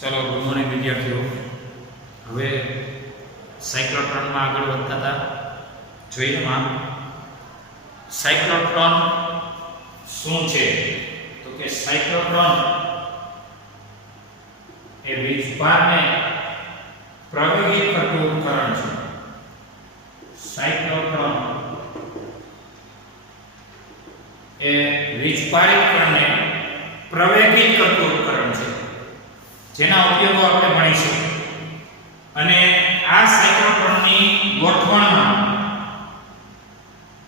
चलो good morning विद्यार्थीओ। હવે સાયક્લોટ્રોનમાં આગળ વધતા હતા જોઈએ માં સાયક્લોટ્રોન શું છે તો કે સાયક્લોટ્રોન એ વીજભારને પ્રવેગિત કરતું ઉપકરણ છે। સાયક્લોટ્રોન એ વીજભારીકરણને પ્રવેગિત કરતું ઉપકરણ છે જેના ઉપયોગો આપણે ભણીશું। અને આ સાયક્લોટ્રોનની ગોઠવણમાં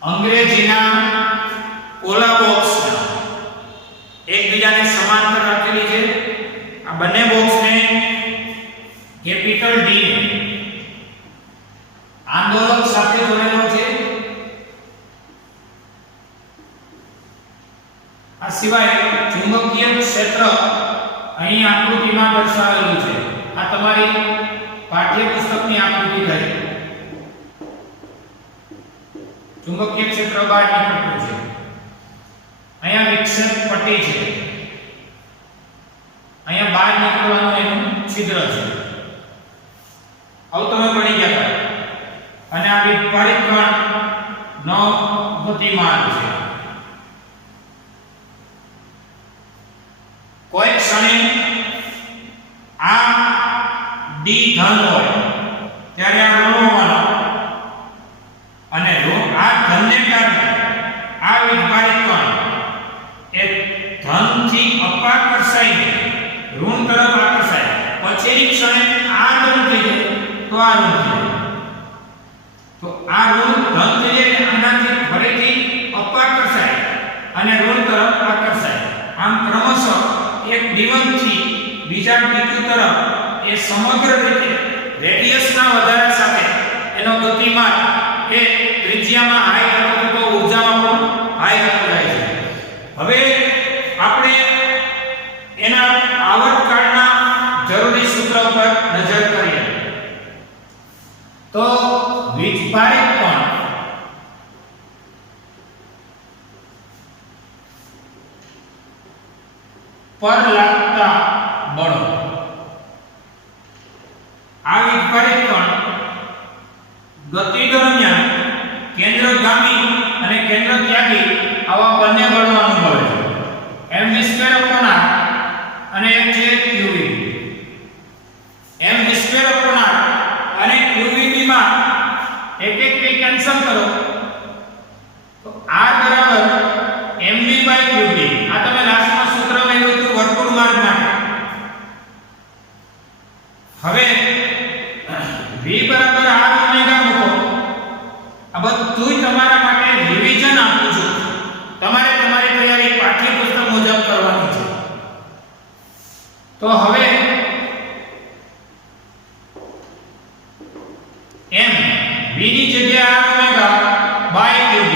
અંગ્રેજીના પોલા બોક્સના એકબીજાને સમાંતર રાખેલી છે। આ બંને બોક્સને કેપિટલ ડી આંદોલક સાથે જોડેલો છે। આ સિવાય ચુંબકીય ક્ષેત્ર અહીં આકૃતિમાં દર્શાવેલું છે। આ તમારી પાઠ્યપુસ્તકની આકૃતિ થઈ। ચુંબકીય ક્ષેત્ર બહાર નીકળતું છે। અહીંયા વિક્ષેપ પટ્ટી છે, અહીંયા બહાર નીકળવાનું એનું છિદ્ર છે। આવું તમે ભણી ગયા હતા। અને આ વિપરીતકણ નો ગતિમાર્ગ છે। કોઈ ક્ષણે આ ડી ધન હોય ત્યારે આ ઋણ હોવાનો અને આ ધનને કારણે આ વિપરીત કણ એ ધનથી અપાકર્ષાઈને ઋણ તરફ આકર્ષાય, પછીની ક્ષણે આ ધન થઈ જાય તો આ ઋણ થઈ જાય, તો આ ઋણ ધન થઈ જાય આનાથી ફરીથી અપાકર્ષાય અને ઋણ તરફ આકર્ષાય। આમ ક્રમશઃ એક D1 થી બીજા D2 તરફ એ સમગ્ર રીતે રેડિયસના વધારા સાથે એનો ગતિમાન એ ત્રિજ્યામાં હાઈ થતો થતો ઊર્જામાં પણ હાઈ થતો જાય છે। હવે આપણે એના આવર્તકાળના જરૂરી સૂત્ર પર નજર કરીએ તો વીજભારિત કણ પર લાગતા બળો, આ વીજભારિત કણ ગતિ દરમિયાન કેન્દ્રગામી અને કેન્દ્રત્યાગી આવા બંને બળો અનુભવે છે। mv2/r અને એક છે qv। mv2/r અને qvb માં એક એક કેન્સલ કરો તો r બરાબર mv/qv। આ તમે લાસ્ટમાં સૂત્ર મેળવ્યું હતું વર્તુળ માર્ગ માટે। હવે v બરાબર r ઓમેગા મૂકો। આ બધું તમારા માટે રિવિઝન આપું છું, તમારે તમારી તૈયારી પાઠ્યપુસ્તક મુજબ કરવાની છે। તો હવે m v ની જગ્યાએ r ઓમેગા બાય qb,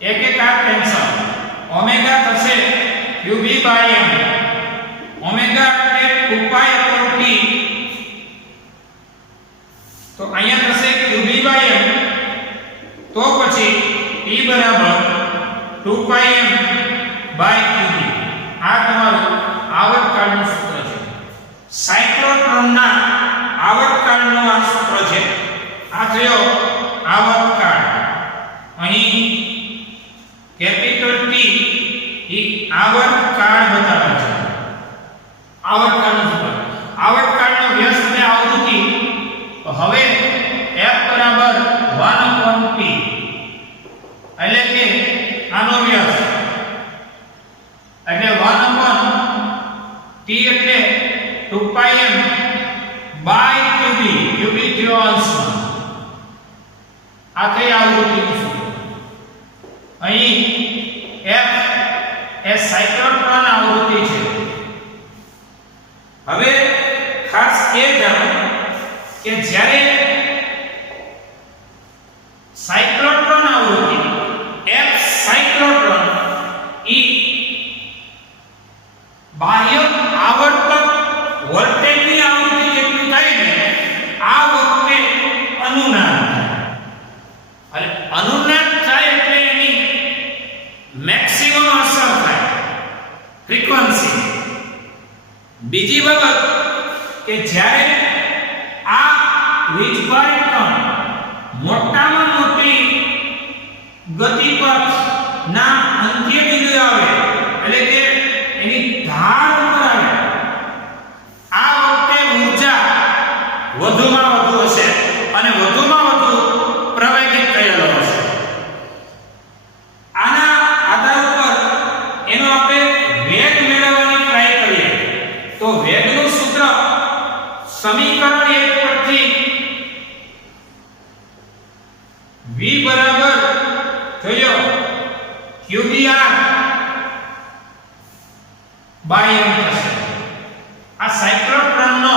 એક એક આ કેન્સલ, ઓમેગા થશે qb બાય m। ઓમેગા એટલે 2π/t, તો અહીંયા થશે qb બાય m, તો પછી t બરાબર 2πm બાય qb। આ તમારું આવર્તકાળનું સૂત્ર છે। સાયક્લોટ્રોનના આવર્તકાળનું આ સૂત્ર છે। આ થયો આવર્તકાળ। અહીં કેપિટલ T એ આવર્તકાળ બતાવે છે। આવર્તકાળનું સૂત્ર, આવર્તકાળનો વ્યસ્ત અને આવૃત્તિ, તો હવે f બરાબર 1/t એટલે કે આનો વ્યસ્ત એટલે 1/t એટલે 2πm બાય qb, qb થયો અંશમાં। આ થઈ આવૃત્તિનું સૂત્ર। અહીં f એ સાયક્લોટ્રોન આવૃત્તિ છે। હવે ખાસ એ જાણો કે જ્યારે સાયક્લોટ્રોન આવૃત્તિ f સાયક્લોટ્રોન ઈ બાહ્ય આવર્તક વોલ્ટેજની આવૃત્તિ જેટલું થાય ને આ વખતે અનુનાદ થાય, અને અનુનાદ થાય એટલે એની મેક્સિમમ અસર થાય, ફ્રીક્વન્સી બીજી બાબત કે જ્યારે આ વીજભારિત કણ મોટામાં મોટી ગતિ પથ ના અંત્ય બિંદુએ આવે એટલે કે એની ધાર ઉપર આવે આ વખતે ઊર્જા વધુમાં વધુ હશે અને વધુમાં વધુ પ્રવેગિત થયેલો હશે. આના આધાર ઉપર એનો આપણે વેગ મેળવવાની ટ્રાય કરીએ તો વેગનું સૂત્ર સમીકરણ 1 પરથી v બરાબર જોયો qbr બાય m થશે. આ સાયક્લોટ્રોનનો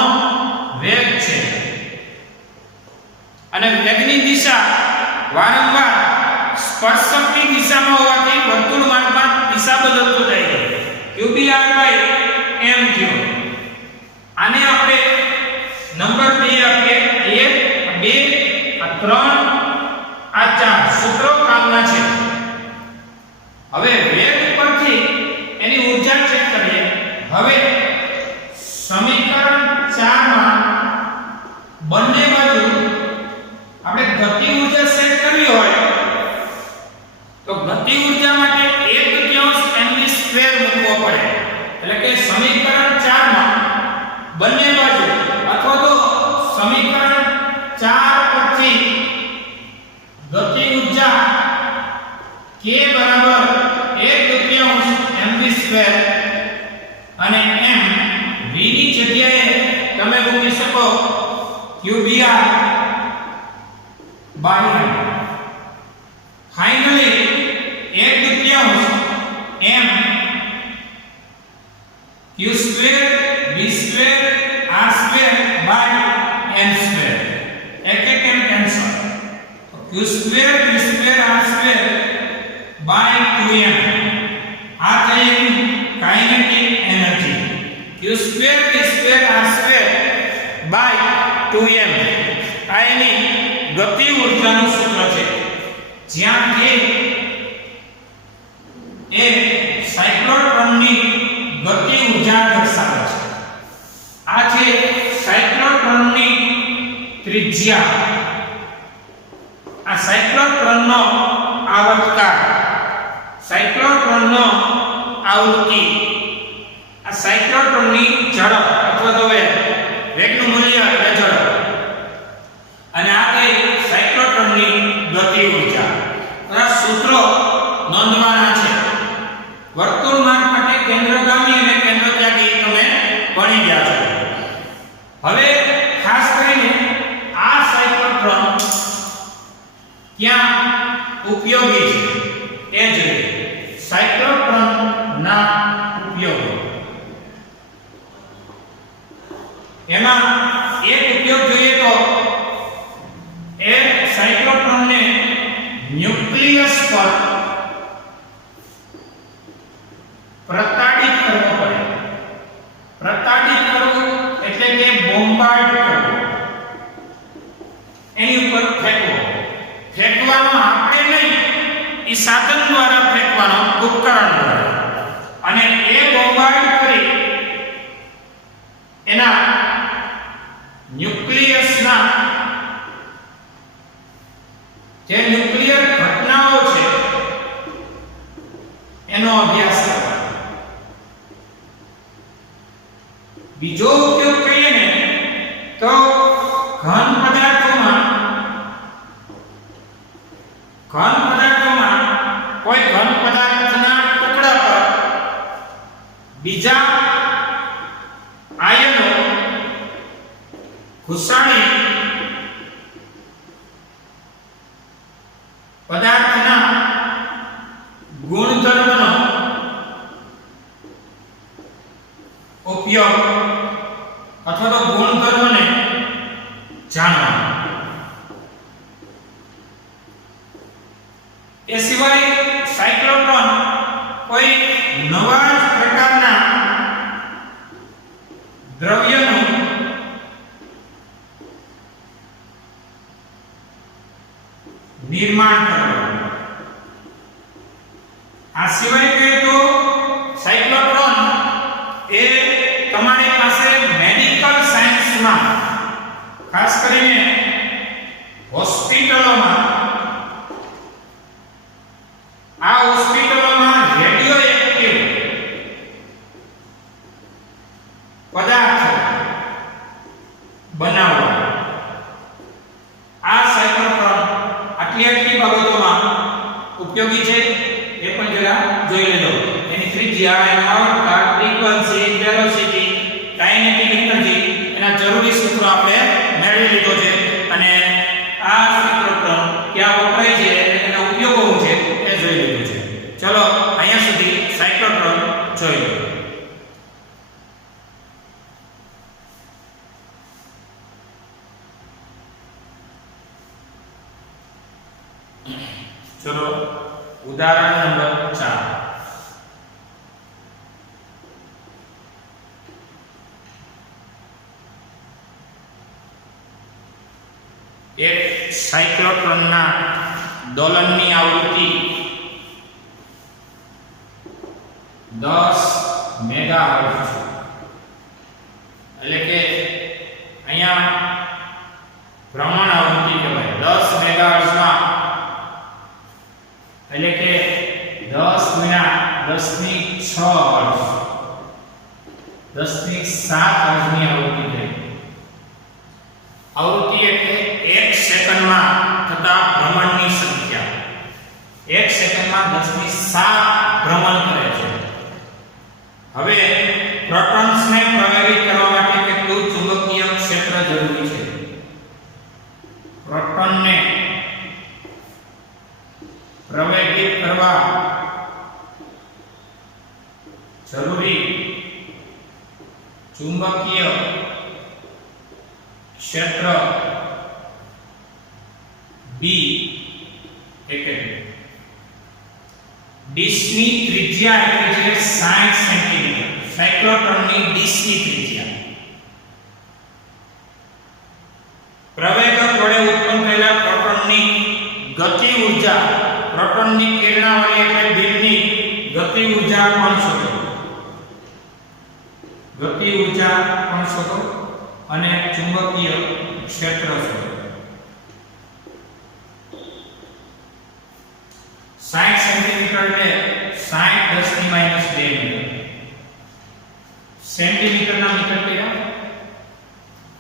વેગ છે અને વેગની દિશા વારંવાર સ્પર્શકની દિશામાં હોવાથી વર્તુળ માર્ગમાં દિશા બદલતો જાય છે. qbr બાય m થયો. આને આપણે નંબર 2 આપીએ 1 2 3 આ 4 સૂત્રો કામના છે. હવે વેગ પરથી એની ઊર્જા ચેક કરીએ. હવે સમીકરણ 4 માં બંને બાજુ આપણે ગતિ ઊર્જા સેટ કરવી હોય તો ગતિ ઊર્જા માટે 1/3 mv² મૂકવો પડે. એટલે કે સમીકરણ 4 માં બંને બાજુ અથવા તો સમીકરણ 4 પરથી ગતિ ઊર્જા k બરાબર 1/3 mv² અને m v ની જગ્યાએ તમે મૂકી શકો qbr by m. Finally 1/3 m q² v² r² by n². એક m cancel q² v² r² by 2m. આ થઈ kinetic energy q² v² r² by 2m. આ એની ગતિ ઊર્જાનું સૂત્ર છે જ્યાં k એ સાયક્લોટ્રોનની ગતિ ઊર્જા દર્શાવે છે. આ છે સાયક્લોટ્રોનની ત્રિજ્યા. આ સાયક્લોટ્રોનનો આવર્તકાળ, સાયક્લોટ્રોનનો આવૃત્તિ, આ સાયક્લોટ્રોનની ઝડપ અથવા તો વેગનું મૂલ્ય એટલે ઝડપ અને આ છે સાયક્લોટ્રોનની ગતિ ઊર્જા. આ સૂત્રો નોંધવાના છે. વર્તુળ માર્ગ માટે કેન્દ્રગામી અને કેન્દ્રત્યાગી તમે ભણી ગયા છો. હવે ખાસ કરીને આ સાયક્લોટ્રોન ક્યાં ઉપયોગી છે એ જોઈએ. સાયક્લોટ્રોનના ઉપયોગો એમાં એક ઉપયોગ જોઈએ તો એ સાયક્લોટ્રોનને ન્યુક્લિયસ પર પ્રતાડિત કરવો પડે. પ્રતાડિત કરવું એટલે કે બોમ્બાર્ડ કરવું, એની ઉપર ફેંકવો. ફેંકવાનો આપણે નહીં, એ સાધન દ્વારા ફેંકવાનો, ઉપકરણ દ્વારા. અને એ બોમ્બાર્ડ કરી એના ન્યુક્લિયસના જે ન્યુક્લિયર ઘટનાઓ છે એનો અભ્યાસ કરવાનો. બીજો ઉપયોગ કહીએ ને તો ઘન પદાર્થોમાં કોઈ ઘન પદાર્થના ટુકડા પર બીજા આયનો ઘુસાડી પદાર્થના ગુણધર્મનો ઉપયોગ અથવા તો ગુણધર્મને જાણવા. એ સિવાય સાયક્લોટ્રોન કોઈ નવા જ પ્રકારના દ્રવ્યનું નિર્માણ કરવાનું. આ સિવાય કહીએ તો સાયક્લોટ્રોન એ તમારી પાસે જોઈ લેજો એની ત્રિજ્યા એનો આવર્તક ફ્રીક્વન્સી વેલોસિટી કાઇનેટિક એનર્જી એના જરૂરી સૂત્રો આપણે મેળવી લીધો છે અને આ સાયક્લોટ્રોન ક્યાં વપરાય છે એના ઉપયોગો શું છે એ જોઈ લીધું છે ચલો અહીંયા સુધી સાયક્લોટ્રોન જોઈ લો चलो उदाहरण नंबर 4 एक साइक्लोट्रॉन ना दोलन ની આવૃત્તિ 10 મેગાહર્ટ્ઝ એટલે કે અહીંયા ભ્રમણ આવૃત્તિ કહેવાય 10 મેગાહર્ટ્ઝ માં એટલે કે 10 ગુણ્યા 10 ની 6 હર્ટ્ઝ 10 ની 7 હર્ટ્ઝ ની આવૃત્તિ થઈ આવૃત્તિ એટલે 1 સેકન્ડમાં થતા ભ્રમણની સંખ્યા 1 સેકન્ડમાં 10 ની 7 ભ્રમણ કરે છે હવે પ્રોટોન્સને પ્રવેગિત કરવા માટે કેટલું ચુંબકીય ક્ષેત્ર જરૂરી છે પ્રોટોનને પ્રવેગિત કરવા જરૂરી ચુંબકીય ક્ષેત્ર B એટલે ડિસ્કની ત્રિજ્યા એટલે છે 60 સેન્ટીમીટર સાયક્લોટ્રોનની ડિસ્કની ત્રિજ્યા પ્રવેગક વડે ઉત્પન્ન થયેલા પ્રોટોનની ગતિ ઊર્જા પ્રોટોનની કિરણાવલી એટલે બીમની ગતિ ઊર્જા પણ શોધો ગતિ ઊર્જા પણ શોધો અને ચુંબકીય ક્ષેત્ર શોધો 60 સેન્ટીમીટર એટલે 60 10 ની -2 મીટર સેન્ટીમીટર ના મીટર કયા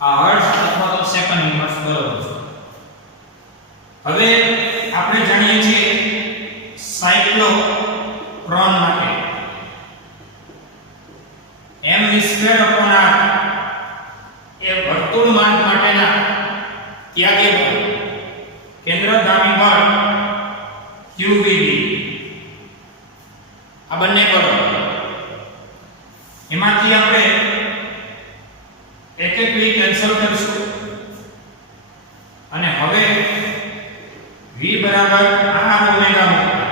આ હર્ટ્ઝ અથવા તો સેકન્ડ હર્ટ્ઝ બરોબર છે હવે આપણે જાણીએ છીએ સાયક્લોટ્રોન માટે m²/r એ વર્તુળ માર્ગ માટેના ત્યાગી બળ કેન્દ્રગામી બળ qvb આ બંને બળો એમાંથી આપણે એક એક વી કેન્સલ કરીશું અને હવે v બરાબર r ઓમેગા મૂકતા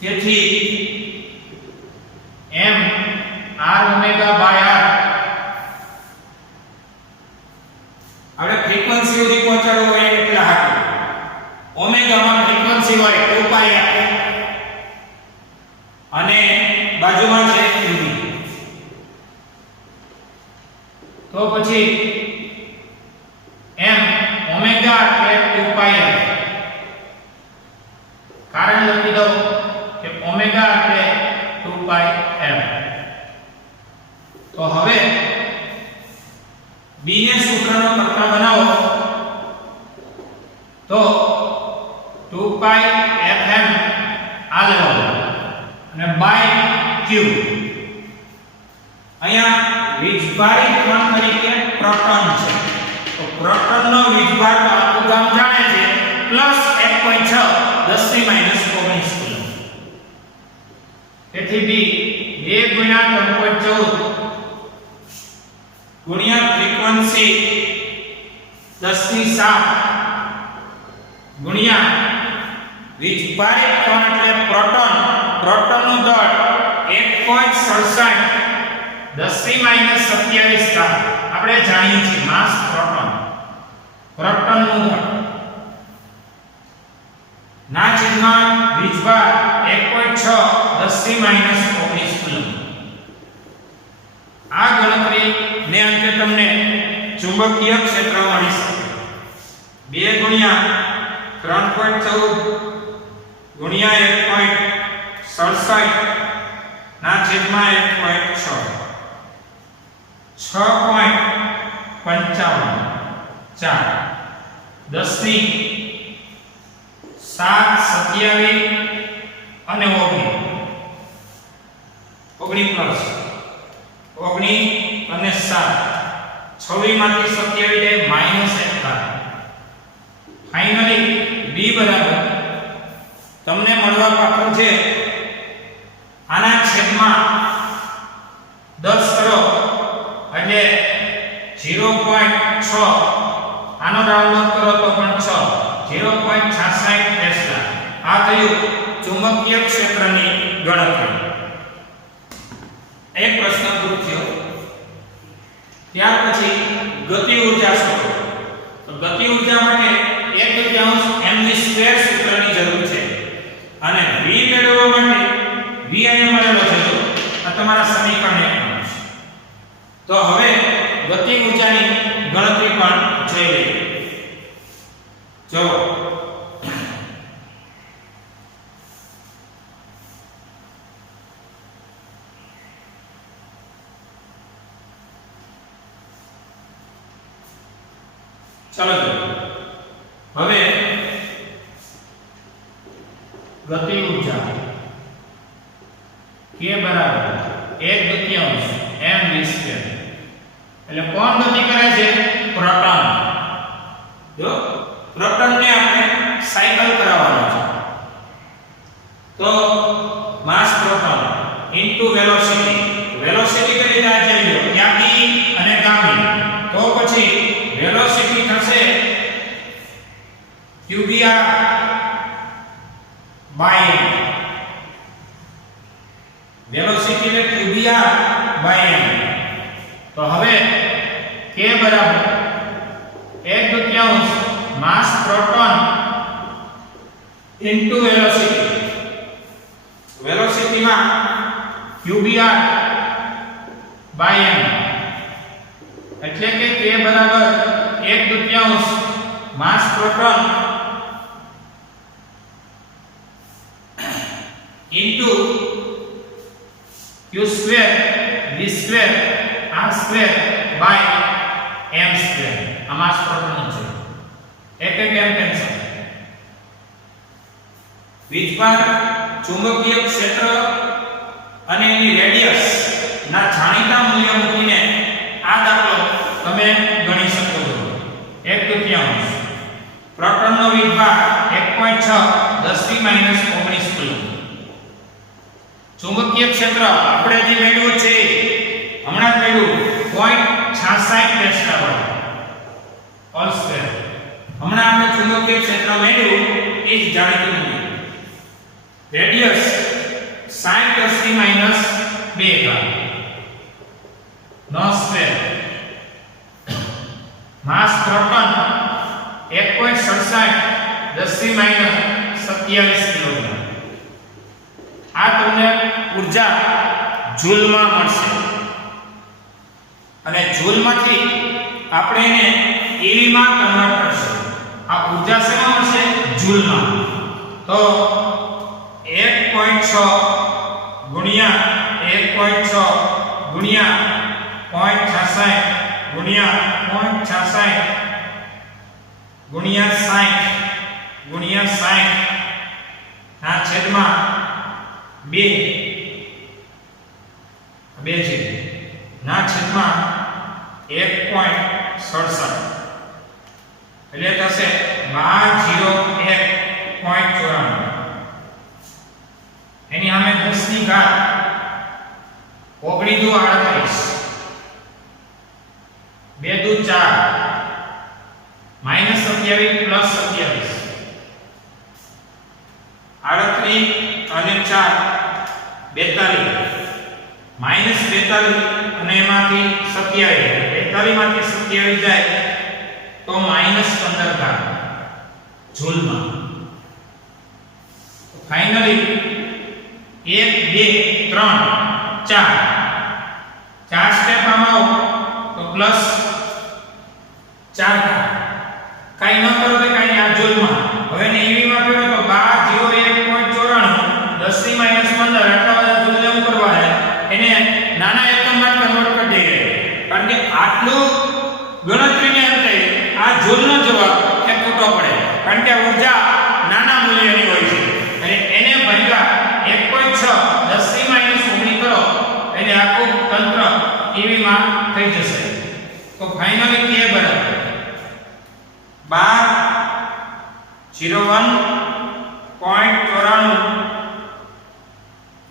તેથી m r omega by r આપણે ફ્રીક્વન્સી સુધી પહોંચાડવું હોય એટલા હાથ ઓમેગા માં ફ્રીક્વન્સી હોય 2π અને બાજુમાં છે qv તો પછી m ઓમેગા એટલે 2π કારણ લખી દઉં કે ઓમેગા એટલે 2π m તો હવે b ને સૂત્રનો કર્તા બનાવો તો 2π fm આ લેવલ અને બાય q અહીંયા વીજભારિત કણ તરીકે પ્રોટોન છે તો પ્રોટોનનો વીજભાર આખું ગામ જાણે છે પ્લસ 1.6 10 ની -19 કુલમ તેથી b 2 ગુણ્યા 3.14 ગુણ્યા ફ્રીક્વન્સી 10 ની 7 ગુણ્યા વીજભારિત કણ એટલે પ્રોટોન પ્રોટોનનું દળ 1.67 10 ની -27 કા આપણે જાણીએ છીએ માસ પ્રોટોનનું દળ ના છેદમાં વીજભાર 1.6 10 ની -19 કુલમ આ ગણતરી ને અંતે તમને ચુંબકીય ક્ષેત્ર મળી શકે 2 ગુણ્યા 3.14 ગુણ્યા 1.67 ના છેદમાં 1.6 6.55 4 10 ની 7 27 માંથી 27 જાય -1 થાય. ફાઇનલી b બરાબર તમને મળવા પાત્ર છે આના છેદમાં 10 કરો એટલે 0.6, આનો રાઉન્ડ ઓફ કરો તો પણ 6, 0.66 ટેસ્લા. આ થયું ચુંબકીય ક્ષેત્રની ગણતરી. એક પ્રશ્ન પૂરો થયો. ત્યાર પછી ગતિ ઊર્જા શોધો. તો ગતિ ઊર્જા માટે 1/2mv² સૂત્રની જરૂર છે અને v મેળવવા માટે v અહીંયા મળેલો છે. જો આ તમારા સમીકરણ 1 માં છે. તો હવે ગતિ ઊર્જાની ગણતરી પણ જોઈ લઈએ. જો ચાલો હવે ગતિ ઊર્જા k બરાબર 1/2mv². એટલે કોણ ગતિ કરે છે? પ્રોટોન. જો પ્રોટોનને આપણે સાયકલ કરાવવાનો છે. તો માસ પ્રોટોન ઇન્ટુ વેલોસિટી. વેલોસિટી કેટલી થાય છે? જો ત્યાગી અને ગામી. તો પછી વેલોસિટી થશે qvr બાય m. વેલોસિટી એટલે qvr બાય m. તો હવે k બરાબર 1/2 માસ પ્રોટોન ઇન્ટુ વેલોસિટી. વેલોસિટીમાં qvr બાય m એટલે કે k બરાબર 1/2 mass proton into q² v² r² by m². આ માસ પ્રોટોન છે. એક એક m કેન્સલ. વીજભાર, ચુંબકીય ક્ષેત્ર અને એની રેડિયસ ના જાણીતા મૂલ્ય મૂકીને આ દાખલો તમે ગણી શકો છો. 1/2 પ્રોટોનનો વીજભાર 1.6 10⁻⁻19 કુલમ. ચુંબકીય ક્ષેત્ર આપણે જે મેળવ્યું છે હમણાં જ મેળવ્યું 0.66 ટેસ્લા વડે ઓલ સ્ક્વેર. હમણાં આપણે ચુંબકીય ક્ષેત્ર મેળવ્યું એ જ જાણીતું મૂલ્ય. રેડિયસ 60 10⁻2 નો સ્ક્વેર. માસ પ્રોટોન 1.67 10⁻27 કિલોગ્રામ. આ તમને ઊર્જા જૂલમાં મળશે અને જૂલમાંથી આપણે એને EV માં કન્વર્ટ કરશું. આ ઊર્જા શેમાં મળશે? જૂલમાં. તો 1.6 ગુણ્યા 1.6 ગુણ્યા 0.66 ગુણ્યા 0.66 ગુણ્યા 60 ગુણ્યા 60 ના છેદમાં 2 છે ના છેદમાં 1.67 એટલે થશે 1201.94. એની સામે 10 ની ઘાત 19 દુ 38 2 દુ 4 -27 + 27 38 અને 4 42 -42 અને એમાંથી 27 42 માંથી 27 જાય તો -15 ઘાત જૂલમાં. ફાઇનલી 1 2 3 4 સ્ટેપ આમાં આવો તો +4 ઘાત. કાઈ ન કરો તો કાઈ આ જૂલમાં. હવે ને EV માં ફેરવો તો 1201.94 10⁻15 આટલા બધા જૂલ લેવું કરવા છે. એને નાના એકમમાં કન્વર્ટ કરી દઈએ કારણ કે આટલું ગણતરીને અંતે આ જૂલનો જવાબ એ ખોટો પડે કારણ કે ઊર્જા નાના મૂલ્યની હોય છે અને એને ભાગ્યા 1.6 10⁻19 કરો એટલે આખું તંત્ર EV માં થઈ જશે. તો તો ફાઇનલી કે બરાબર 1201.94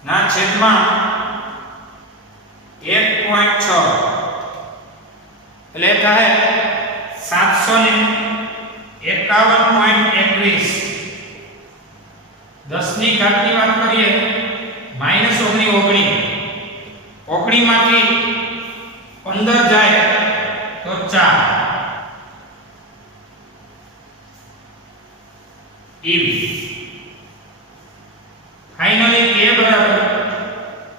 ના છેદમાં 1.6 એટલે થાય 751.21 10 ની ઘાતની વાત કરીએ -19 19 માંથી 15 જાય તો 4 એવી ફાઇનલી કે બરાબર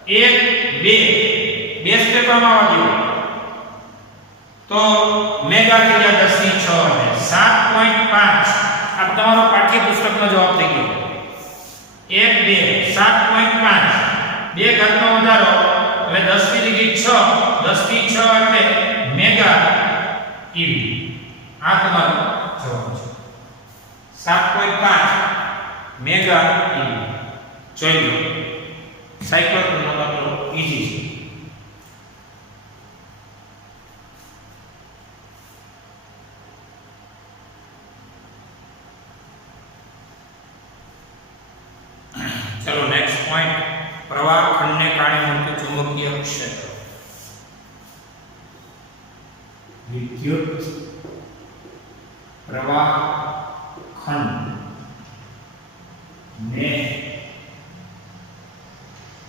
1 2 બે સ્ટેપમાં આવ્યું તો મેગા થઈ ગયા 10 ની 6 અને 7.5 આ તમારો પાઠ્યપુસ્તકનો જવાબ થઈ ગયો 1 2 7.5 બે ઘાતનો વધારો એટલે 10 ની જગ્યાએ 6 10 ની 6 એટલે મેગા ઈવી આ તમારો જવાબ છે 7.5 મેગા ઈવી જોઈ લો સાયક્લોટ્રોનનો દાખલો ઈઝી છે चलो नेक्स्ट पॉइंट प्रवाह खंड ने कारणें बनતું ચુંબકીય ક્ષેત્ર विद्युत प्रवाह खंड ने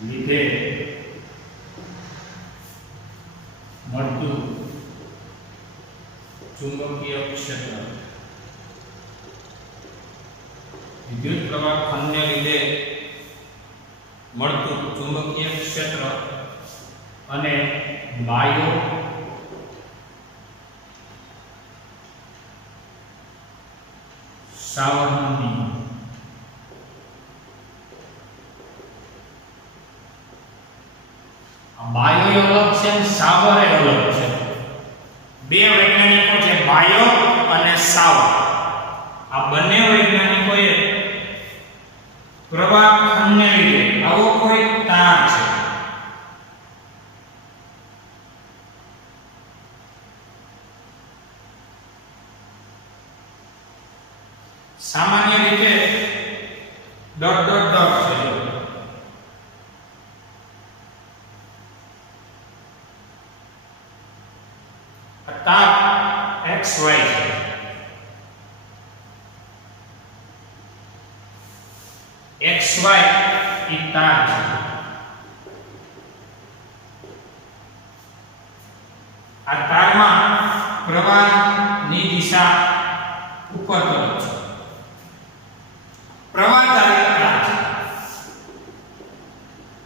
લીધે મળતું ચુંબકીય ક્ષેત્ર વિદ્યુત પ્રવાહ ખંડને લીધે મળતું ચુંબકીય ક્ષેત્ર અને બાહ્ય સાવરણનો નિયમ બાહ્ય અલગ છે અને સાવર અલગ છે બે વૈજ્ઞાનિકો છે બાહ્ય અને સાવર આ બંને વૈજ્ઞાનિકોએ પ્રવાહ ખંડને લીધે આવો કોઈ તાર છે સામાન્ય રીતે ડોટ ડોટ ડોટ છે તાર XY છે XY એ તાર છે આ તારમાં પ્રવાહની દિશા ઉપર તરફ છે પ્રવાહ ધારિત તાર છે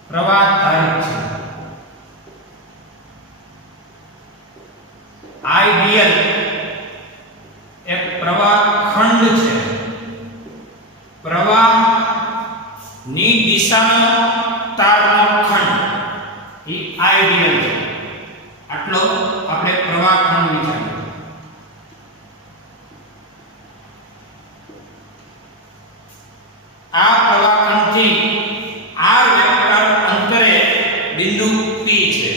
પ્રવાહ ધારિત છે આઈડિયલ એક પ્રવાહ ખંડ છે પ્રવાહ ની દિશાનો તારનો ખંડ એ આઈડિયલ છે આટલો આપણે પ્રવાહ ખંડ વિચાર્યો આ પ્રવાહ ખંડથી r વેક્ટર અંતરે બિંદુ P છે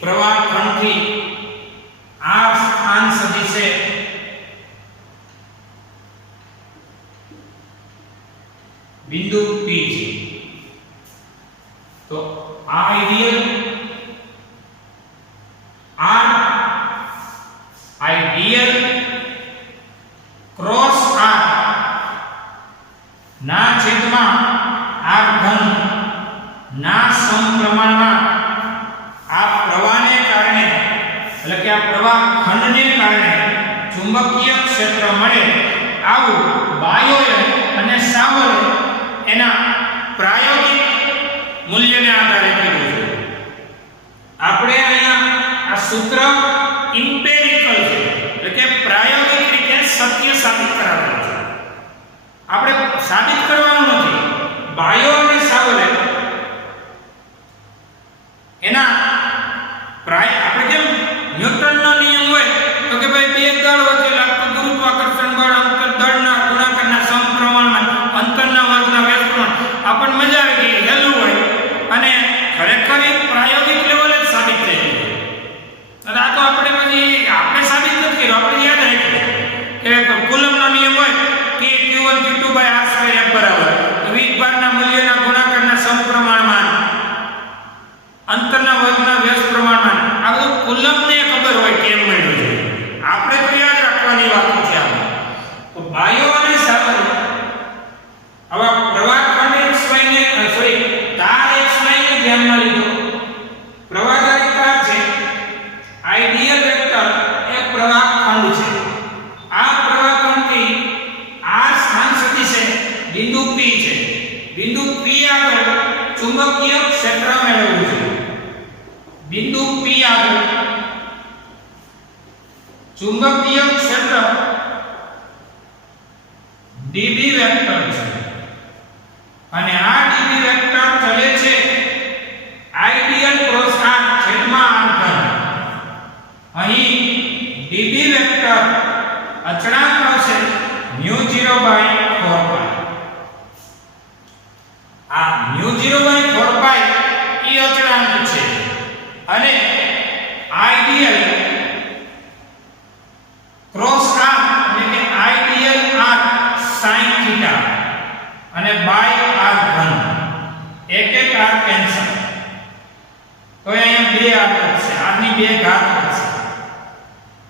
પ્રવાહ ખંડથી r સ્થાન સદિશે બિંદુ P છે તો આઈડિયલ ક્રોસ r ના છેદમાં r ઘન ના સમપ્રમાણમાં આ પ્રવાહને કારણે એટલે કે આ પ્રવાહ ખંડને કારણે ચુંબકીય ક્ષેત્ર મળે આવું બાહ્ય અને સાવર એના પ્રાયોગિક મૂલ્યને આધારે કર્યું છે આપણે અહીંયા આ સૂત્ર ઇમ્પેરિકલ છે એટલે કે પ્રાયોગિક રીતે સત્ય સાબિત કરાવેલું છે આપણે સાબિત કરવાનું નથી બાહ્ય અને સાવર એના આપણે કેમ ન્યૂટનનો નિયમ હોય તો કે ભાઈ બે દળ વચ્ચે લાગતું ગુરુત્વાકર્ષણ બળ અંતર દળના ગુણાકારના સમપ્રમાણમાં અંતરના વર્ગના વ્યાસ પ્રમાણ આપણને મજા આવે કે હેલું હોય અને ખરેખર એ પ્રાયોગિક લેવલે જ સાબિત થઈ ગયું અને આ તો આપણે પછી આપણે ચુંબકીય ક્ષેત્ર મેળવવું છે. બિંદુ P આગળ ચુંબકીય ક્ષેત્ર dB વેક્ટર છે અને આ dB વેક્ટર ચલે છે આઈડિયલ ક્રોસ r છેદમાં r ઘન. અહીં dB વેક્ટર અચળાંક હશે μ0/4π. આ μ0/4π એ અચળાંક છે અને આઈડિયલ ક્રોસ r એટલે કે આઈડિયલ r sin થીટા અને બાય r ઘન એક r કેન્સલ તો અહીંયા 2 r વધશે, r ની 2 ઘાત વધશે,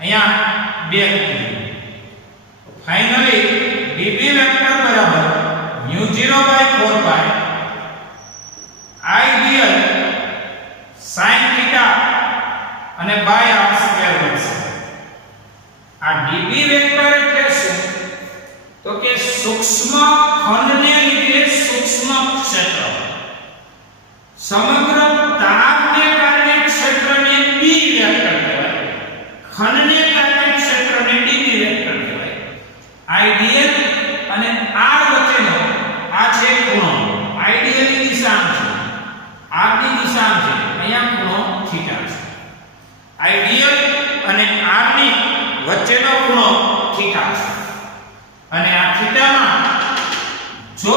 અહીંયા 2 ફાઇનલી dB વેક્ટર બરાબર μ0/4π આઈડિયલ sin થીટા અને બાય r સ્ક્વેર બનશે. આ dB વેક્ટર એટલે શું? તો કે સૂક્ષ્મ ખંડને લીધે સૂક્ષ્મ ક્ષેત્ર. સમગ્ર તારને કારણે ક્ષેત્રને B વેક્ટર કહેવાય, ખંડને કારણે ક્ષેત્રને dB વેક્ટર કહેવાય. આઈડિયલ અને r વચ્ચેનો આ છે ખૂણો, આઈડિયલ ની દિશા છે, r ની દિશા છે, અહીંયા ખૂણો થીટા છે. આઈડિયલ અને r ની વચ્ચેનો ખૂણો થીટા છે અને આ થીટામાં જો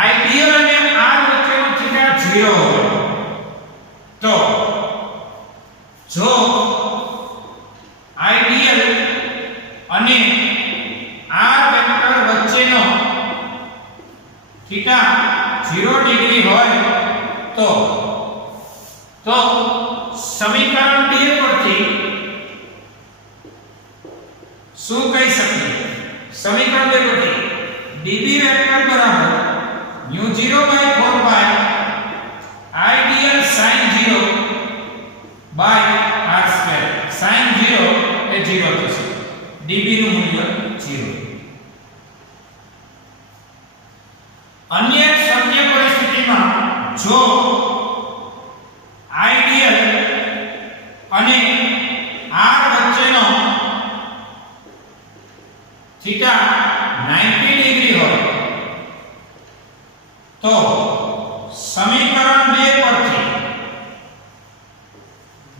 આઈડિયલ અને r વચ્ચેનો થીટા 0 હોય તો જો આઈડિયલ અને r વેક્ટર વચ્ચેનો થીટા 0 ડિગ્રી હોય તો સમીકરણ 2 પરથી શું કહી શકીએ? સમીકરણ 2 પરથી dB વેક્ટર બરાબર μ0/4π I D L sin 0 r square. sin 0 એ 0 થશે, dB નું મૂલ્ય 0. અન્ય એક શક્ય પરિસ્થિતિમાં જો આઈડિયલ અને r વચ્ચેનો થીટા 90 ડિગ્રી હોય તો સમીકરણ 2 પરથી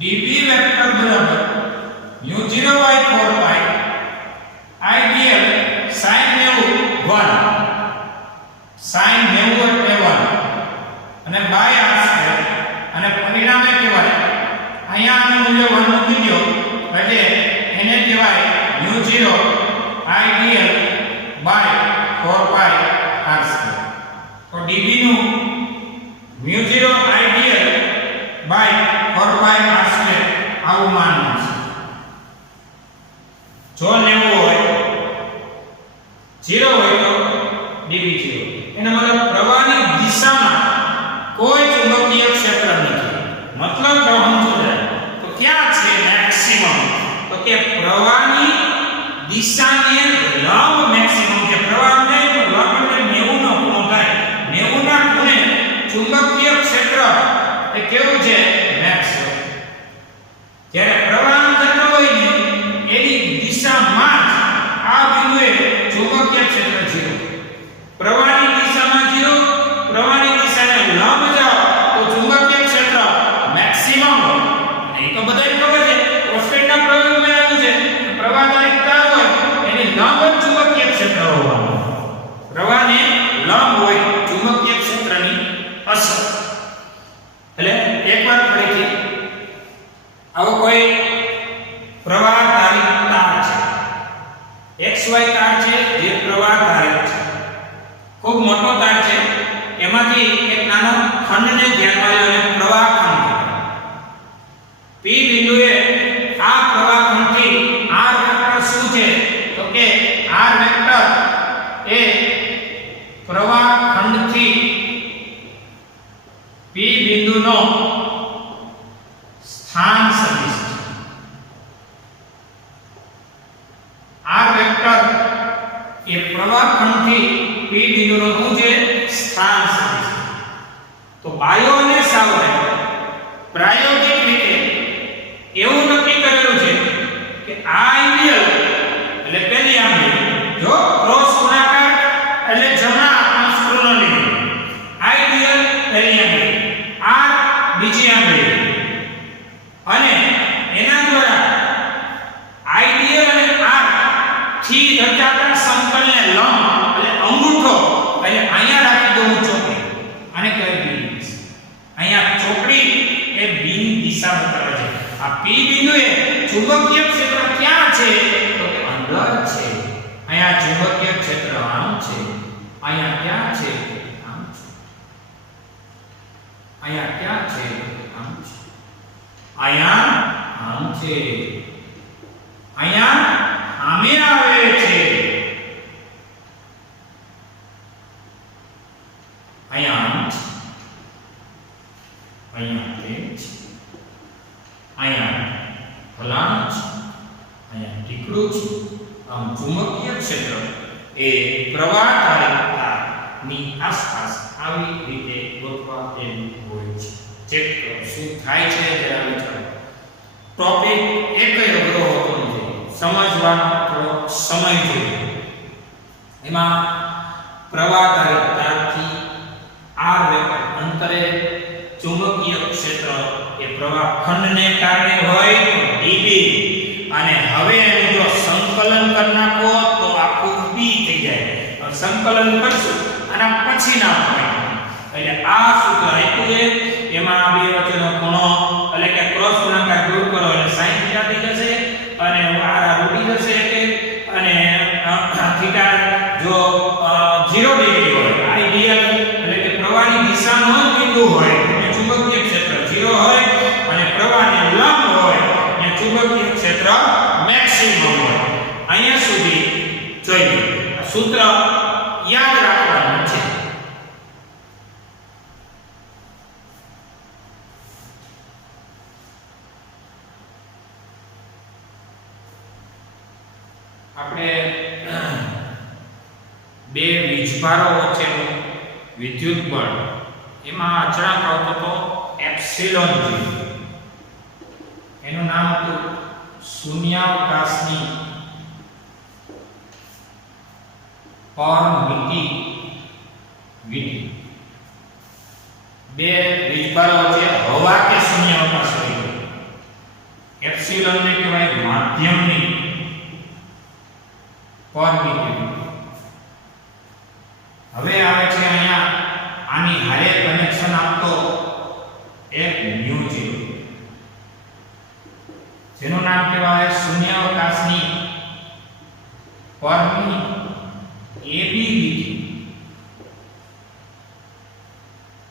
dB વેક્ટર બરાબર μ0/4π આઈડિયલ sin 90 sin 90 એટલે 1 અને બાય r સ્ક્વેર અને પરિણામે કહેવાય અહીંયા આનું મૂલ્ય 1 મૂકી દો એટલે એને કહેવાય μ0 આઈડિયલ બાય 4π r સ્ક્વેર. તો dB નું μ0 આઈડિયલ બાય 4π r સ્ક્વેર આવું માન છે. જો લેવું હોય 0 હોય તો dB 0. એનો મતલબ પ્રવાહની દિશામાં કોઈ ચુંબકીય ક્ષેત્ર નથી. મતલબ જો સમજો તો ક્યાં છે મેક્સિમમ? તો કે પ્રવાહની દિશાને લંબ મેક્સિમમ છે. પ્રવાહ નહીં તો લંબ એટલે 90 નો ખૂણો થાય. 90 ના ખૂણે ચુંબકીય ક્ષેત્ર એ કેવું છે? મેક્સ હોય. જ્યારે પ્રવાહ જતો હોય ને એની દિશામાં જ આ બિંદુએ ચુંબકીય ક્ષેત્ર 0. પ્રવાહની દિશામાં 0, પ્રવાહની દિશાને લંબ જાઓ તો ચુંબકીય ક્ષેત્ર મેક્સિમમ હોય. એ તો બધાને ખબર છે, ઓસ્ટેડના પ્રયોગમાં આવ્યું છે પ્રવાહના એક તાર હોય એને લંબ ચુંબકીય ક્ષેત્ર હોવાનું. પ્રવાહને લંબ હોય ચુંબકીય ક્ષેત્રની અસર. એટલે એકવાર ફરીથી આવો કોઈ પ્રવાહ ધારિત તાર છે, XY તાર છે જે પ્રવાહ ધારિત છે, ખૂબ મોટો તાર છે, એમાંથી એક નાનો ખંડને ધ્યાનમાં લો અને પ્રવાહ ખંડ P બિંદુએ આ પ્રવાહ ખંડથી r વેક્ટર શું છે? તો કે r વેક્ટર એ પ્રવાહ ખંડથી P બિંદુનો સ્થાન સદિશ છે. r વેક્ટર એ પ્રવાહ ખંડથી P બિંદુનો શું છે? સ્થાન સદિશ. તો બાયો અને સાવરે પ્રાયોગિક રીતે એવું નક્કી કરેલું છે કે આ આઈડિયલ એટલે પહેલી આંગળી જો ક્રોસ ગુણાકાર એટલે જમણા હાથનો સ્ક્રૂનો લીધો આઈડિયલ પહેલી આંગળી આર બીજી આંગળી અને એના દ્વારા આઈડિયલ અને આર થી રચાતા સંકલને લંબ એટલે અંગૂઠો એટલે અહીંયા રાખી દઉં ચોકડી આને કહેવાય બી અહીંયા ચોકડી એ બી ની દિશા બતાવે છે આ પી બિંદુએ ચુંબકીય ક્ષેત્ર ક્યાં છે તો કે અંદર છે અહીંયા ચુંબકીય ક્ષેત્ર આમ છે અહીંયા ક્યાં છે આમ છે અહીંયા ક્યાં છે આમ છે અહીંયા આમ છે અહીંયા આમે આવે છે અહીંયા આમ છે અહીંયા તે છે અહીંયા ફલાણ છે અહીંયા ટીકડું છે આમ ચુંબકીય ક્ષેત્ર એ પ્રવાહધારિતાની આસપાસ આવી રીતે ગોઠવા દેવું હોય છે ચેક કરો શું થાય છે જરા વિચારો ટોપિક એક જ અઘરો હોતો નથી સમજવાનો થોડો સમય જોઈએ એમાં પ્રવાહધારિતાથી આર અંતરે ચુંબકીય ક્ષેત્ર એ પ્રવાહ ખંડને કારણે હોય તો ડીબી અને હવે એનું જો સંકલન કરી નાખો તો આખું બી થઈ જાય સંકલન કરશું આના પછીના પોઈન્ટ એટલે આ સૂત્ર આપ્યું છે એમાં આ બે વચ્ચેનો ખૂણો એટલે કે ક્રોસ ગુણાકાર દૂર કરો એટલે sin થીટા થઈ જશે અને r ઉડી જશે કે અને થીટા જો 0 ડિગ્રી હોય આઈડિયલ એટલે કે પ્રવાહની દિશાનો જ બિંદુ હોય અને ચુંબકીય ક્ષેત્ર 0 હોય અને પ્રવાહને લંબ હોય અને ચુંબકીય ક્ષેત્ર મેક્સિમમ હોય અહીંયા સુધી જોઈએ સૂત્ર યાદ રાખવાનું છે આપણે બે વીજભારો વચ્ચેનું વિદ્યુત બળ એમાં અચળાંક આવતો તો એપ્સિલોન g એનું નામ હતું શૂન્યાવકાશની પરમિટિવિટી બે વીજભારો વચ્ચે હવા કે શૂન્યાવકાશ હોય એપ્સિલોન ને કહેવાય માધ્યમની પરમિટિવિટી હવે આવે છે અહીંયા આની હારે કનેક્શન આપતો એક મ્યુ0 જેનું નામ કહેવાય શૂન્યાવકાશની પરમિટિવિટી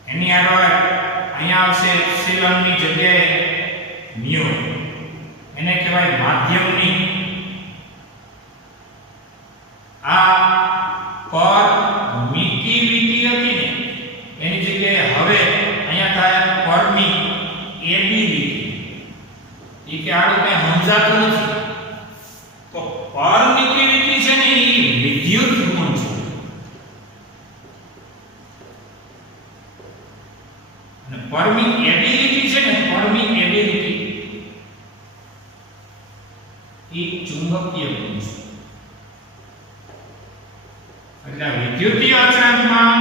એની આગળ અહીંયા આવશે એપ્સિલોન ની જગ્યાએ મ્યુ એને કહેવાય માધ્યમની આ પરમિટિવિટી હતી ને એની જગ્યાએ હવે અહીંયા થાય પરમિએબિલિટી ઈ કે આડું કઈ સમજાતું નથી તો પરમિટિવિટી છે ને ઈ વિદ્યુત ગુણ છે અને પરમિએબિલિટી છે ને પરમિએબિલિટી ઈ ચુંબકીય ગુણ છે એટલે વિદ્યુતીય અચળાંકમાં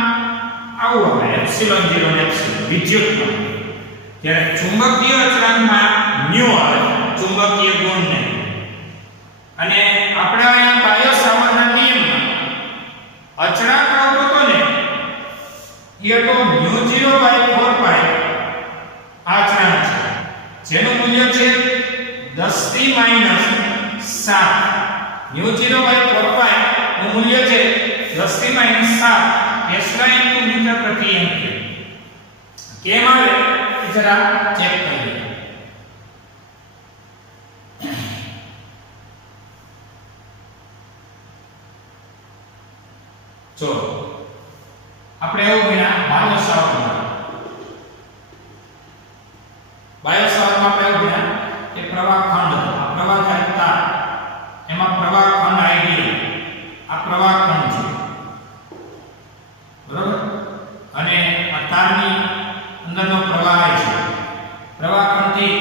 આવું આવે એપ્સિલોન 0 ને એપ્સિલોન વિદ્યુતમાં જ્યારે ચુંબકીય અચળાંકમાં મ્યુ આવે ચુંબકીય ગુણ ને અને આપણે અહીંયા બાયો સાવરના નિયમમાં અચળાંક આવતો તો ને એ તો μ0/4π આ અચળાંક છે જેનું મૂલ્ય છે 10⁻⁷ μ0/4π નું મૂલ્ય છે 10⁻⁷ ટેસ્લા × મીટર પ્રતિ એમ્પિયર કેમ આવે એ જરા ચેક કરીએ જો આપણે એવું ભણ્યા બાયોસાવરમાં આપણે એવું ભણ્યા કે પ્રવાહ ખંડ પ્રવાહધારિતા એમાં પ્રવાહ ખંડ આઈડિયલ આ પ્રવાહ ખંડ છે બરોબર અને આ તારની અંદરનો પ્રવાહ છે. પ્રવાહ ખંડથી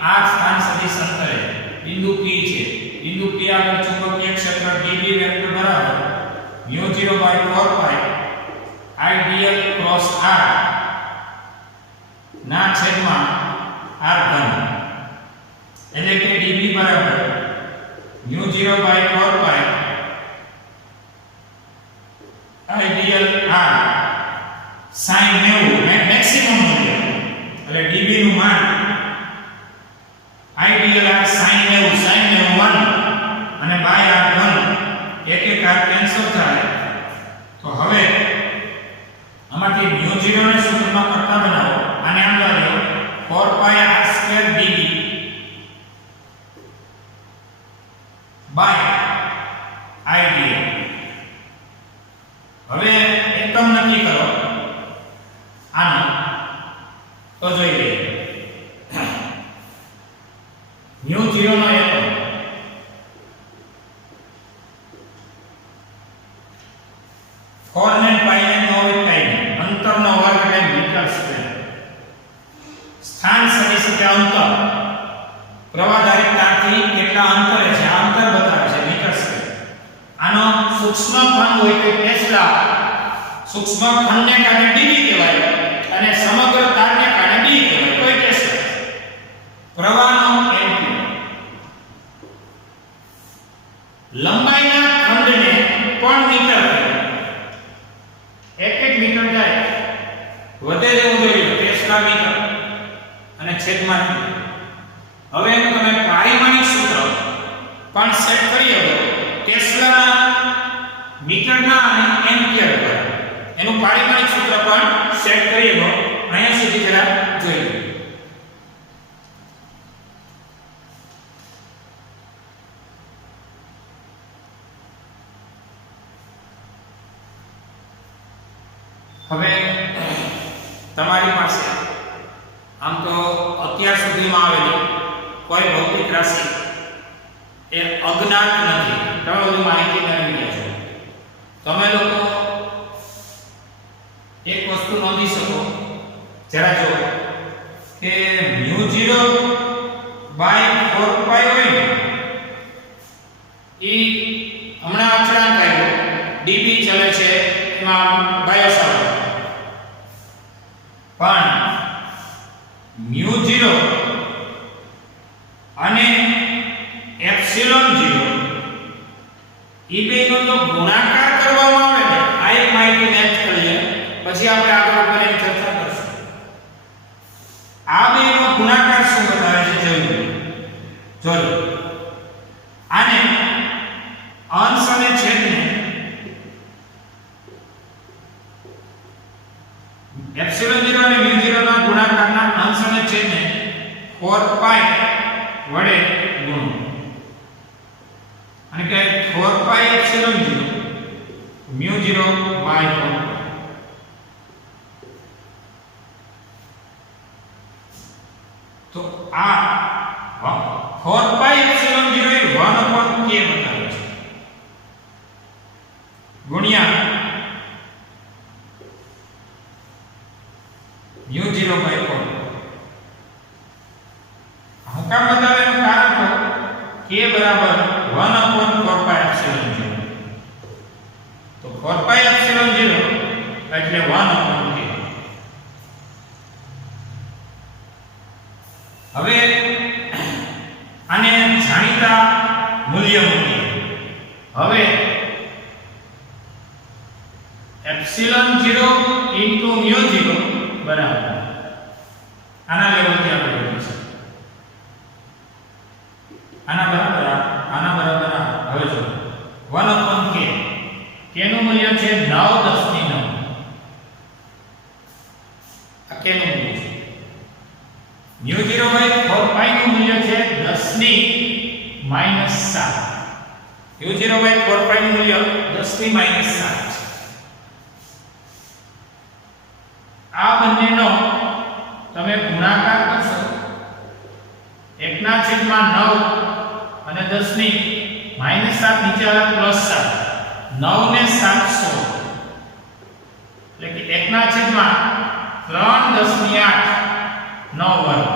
આ સ્થાન સદિશ અંતરે બિંદુ P છે. બિંદુ P આગળ ચુંબકીય ક્ષેત્ર dB વેક્ટર બરાબર μ0/4 પાઈ IDL ક્રોસ R ના છેદમાં R ઘન, એટલે કે dB બરાબર μ0/4 પાઈ IDL R sin 90 મેક્સિમમ મૂલ્ય, એટલે dB નું માન IDL R sin 1 અને બાય R ઘન એક એક R કેન્સલ થાય. તો હવે આમાંથી μ0 ને સૂત્રમાં કરતા બનાવો, આને આમ લખો 4 pi r² dB by IDL. હવે એકમ નક્કી કરો આનો, તો જોઈ લઈએ. μ0 નો એકમ કોઓર્ડિનેટ પાઈ ને નો હોય કાઈ નહીં, અંતરનો વર્ગ એટલે મીટર સ્ક્વેર. સ્થાન સદિશ એટલે અંતર, પ્રવાહધારિત તારથી કેટલા અંતરે છે આ અંતર બતાવે છે મીટર સ્ક્વેર. આનો સૂક્ષ્મ ખંડ હોય કે ટેસ્લા, સૂક્ષ્મ ખંડને કારણે dB કહેવાય અને સમગ્ર તારને કારણે d કહેવાય, કોઈ ટેસ્લા. પ્રવાહનો એમ્પિયર, લંબાઈના ખંડને પણ મીટર કહેવાય. એક મીટર જાય વધે જેવું જોઈએ ટેસ્લા મીટર અને છેદમાં. હવે એનું તમે પારિમાણિક સૂત્ર પણ સેટ કરી દો ટેસ્લા મીટરના અને એમ્પિયર પર. એનું પારિમાણિક સૂત્ર પણ સેટ કરી દો. અહીંયા સુધી જરા જોઈ લો. હવે તમારી પાસે આમ તો અત્યાર સુધીમાં આવેલી કોઈ ભૌતિક રાશિ એ અજ્ઞાત નથી. તમે બધી માહિતી મેળવી ગયા છો. તમે લોકો એક વસ્તુ નોંધી શકો, જરા જો કે μ0/4 પાઈ હોય ને ઈ હમણાં અચળાંક આવ્યો dB ચલે છે એમાં બાયોસાવર, પણ μ0 અને ε0 ઈ બેનો જો ગુણાકાર કરવામાં આવે ને, આ એક માહિતી નેટ કરીએ પછી આપણે આગળ કરીને ચર્ચા કરશું. આ બેનો ગુણાકાર શું બતાવે છે જોજો. આને અંશ અને છેદને ε0 અને μ0 ના ગુણાકારના અંશ અને છેદને 4 પાઈ વડે ગુણો, અને કે 4 પાઈ ε0 μ0/4. તો આ 4 પાઈ ε0 એ 1/k બતાવે છે ગુણ્યા μ0/4. હું કામ બતાવે એનું કારણ તો k બરાબર 1/4 પાઈ ε0. તો 4 પાઈ ε0 એટલે 1/k. હવે આને જાણીતા મૂલ્ય મૂકીએ. હવે ε0 * μ0 બરાબર આના લેવલથી આપણે લખીશું. આના બરાબર હવે જો 1/k, k નું મૂલ્ય છે 9/10 આ k નું મૂલ્ય છે. μ0/4 પાઈ નું મૂલ્ય છે 10⁻⁷. μ0/4 પાઈ નું મૂલ્ય 10⁻⁷. આ બંનેનો તમે ગુણાકાર કરશો 1/9 અને 10⁻⁷ નીચે આવે +7, 9 ને 7 16, એટલે કે 1/9 3 10 ની 8 9 વર્ગ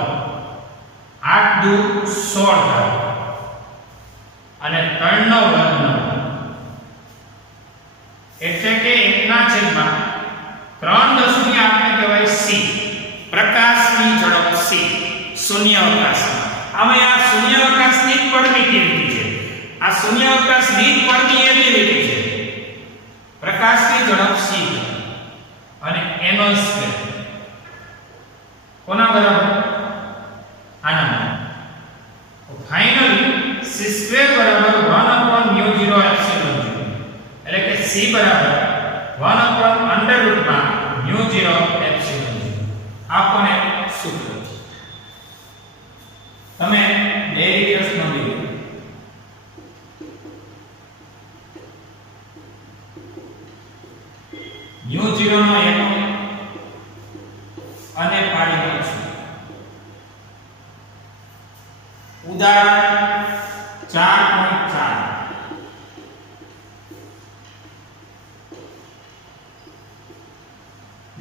8 દુ 16 થાય અને 3 નો વર્ગ 9 એટલે કે 1 ના છેદમાં 3 10 ની 8 ને કહેવાય c પ્રકાશની ઝડપ c શૂન્યાવકાશમાં આમાં આ શૂન્યાવકાશની જ પરમિટિવિટી છે આ શૂન્યાવકાશની જ પરમિએબિલિટી છે પ્રકાશની ઝડપ c અને એનો સ્ક્વેર કોના બરાબર આના તો ફાઇનલી c સ્ક્વેર બરાબર 1/μ0 એપ્સિલોન 0 એટલે કે c બરાબર 1/√μ0 એપ્સિલોન 0 આપણને સૂત્ર છે તમે ડેરિવેટિવ્સ નો લીધો μ0 નો એકમ અને પાડી દઉં છું ઉદાહરણ 4.4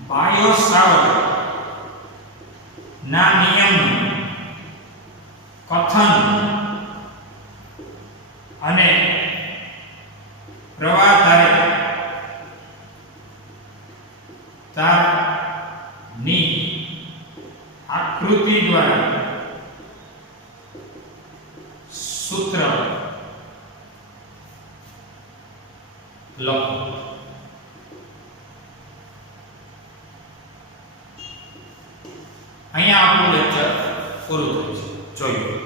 બાયો-સાવર્ટ ના નિયમ કથન અને પ્રવાહ ધારે તારની આકૃતિ દ્વારા સૂત્ર લખો અહીંયા આપણું લેક્ચર પૂરું થયું છે જોયું